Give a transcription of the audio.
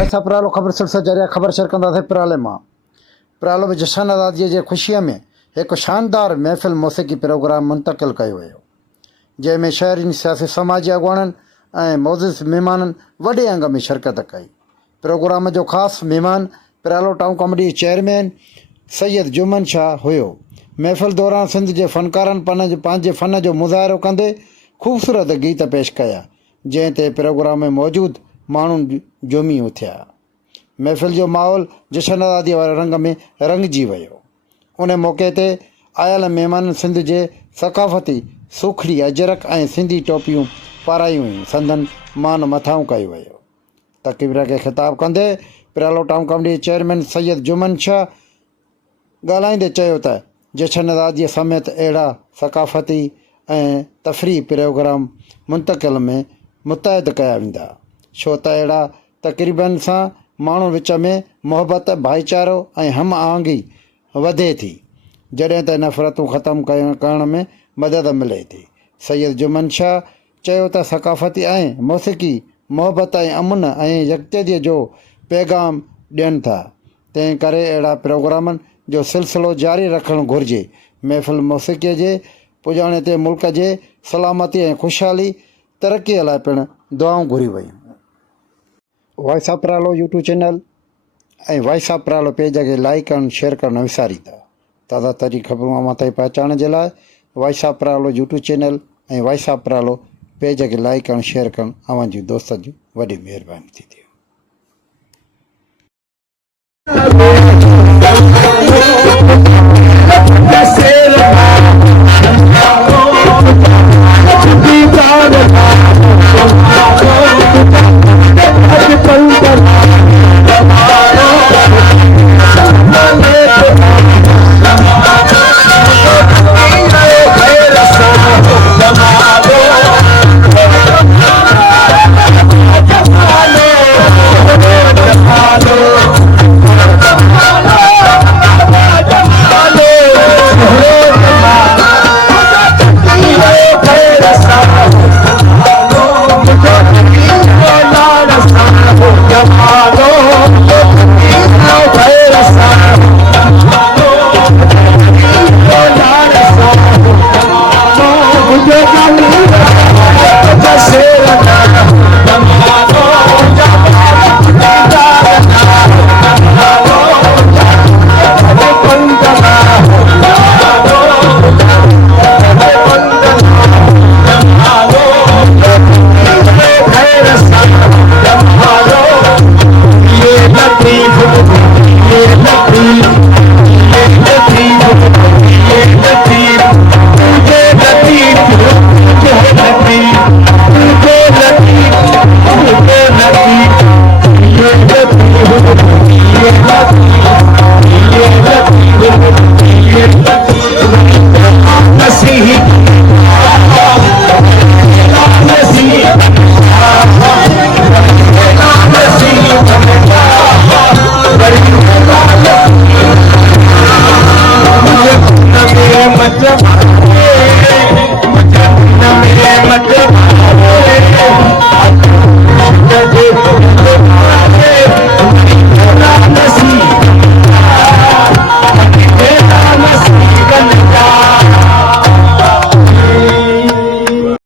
वैसा प्रालो ख़बर सिलसिले ज़रिए ख़बर शेयर कंदासीं प्राले मां। प्रालो में जशन आज़ादीअ जे ख़ुशीअ में हिकु शानदार महफ़िल मौसीक़ी प्रोग्राम मुंतक़िल कयो वियो, जंहिंमें शहरी सियासी समाजी अॻुवाणनि ऐं मोज़िज़ महिमाननि वॾे अंग में शिरकत कई। प्रोग्राम जो ख़ासि महिमान प्रालो town committee chairman Syed Juman Shah हुयो। महफ़िल दौरान सिंध जे फ़नकारनि पंहिंजे फ़न जो मुज़ाहिरो कंदे ख़ूबसूरत गीत पेश कया, जंहिं ते प्रोग्राम में मौजूदु माण्हू झूमी उथिया। महफ़िल जो माहौल जशन आज़ादीअ वारे रंग में रंगिजी वियो। उन मौक़े ते आयल महिमाननि सिंध जे सक़ाफ़ती सुखड़ी अजरक ऐं सिंधी टोपियूं पारायूं हुयूं, संदन मान मथाऊं कयो वियो। तक़रीर खे ख़िताब कंदे प्रालो town committee chairman Syed Juman Shah ॻाल्हाईंदे चयो त जशन आज़ादीअ समेत अहिड़ा सक़ाफ़ती ऐं तफ़रीह प्रोग्राम मुंतक़िल में मुतहद कया वेंदा, छो त अहिड़ा तक़रीबनि सां माण्हू विच में मुहबत, भाईचारो ऐं हम आहंगी वधे थी, जॾहिं त नफ़रतूं ख़तमु करण में मदद मिले थी। सैयद जुमन शाह चयो त सक़ाफ़ती ऐं मौसीक़ी मुहबत ऐं अमन ऐं यकजहतीअ जो पैगाम ॾियनि था, तंहिं करे अहिड़ा प्रोग्रामनि जो सिलसिलो जारी रखणु घुरिजे। महफ़िल मौसीक़ीअ जे पुॼाणे ते मुल्क जे सलामती ऐं ख़ुशहाली तरक़ीअ लाइ पिणु दुआऊं घुरी वयूं। वॉइस ऑफ प्रालो यूट्यूब चैनल ऐं वॉइस ऑफ प्रालो पेज खे लाइक करणु शेयर करणु न विसारींदा। ताज़ा तरीन ख़बरूं अव्हां ताईं पहुचाइण जे लाइ वॉइस ऑफ प्रालो यूट्यूब चैनल ऐं वॉइस ऑफ प्रालो पेज खे लाइक करणु शेयर करणु अव्हां जी दोस्त जी वॾी महिरबानी थींदी।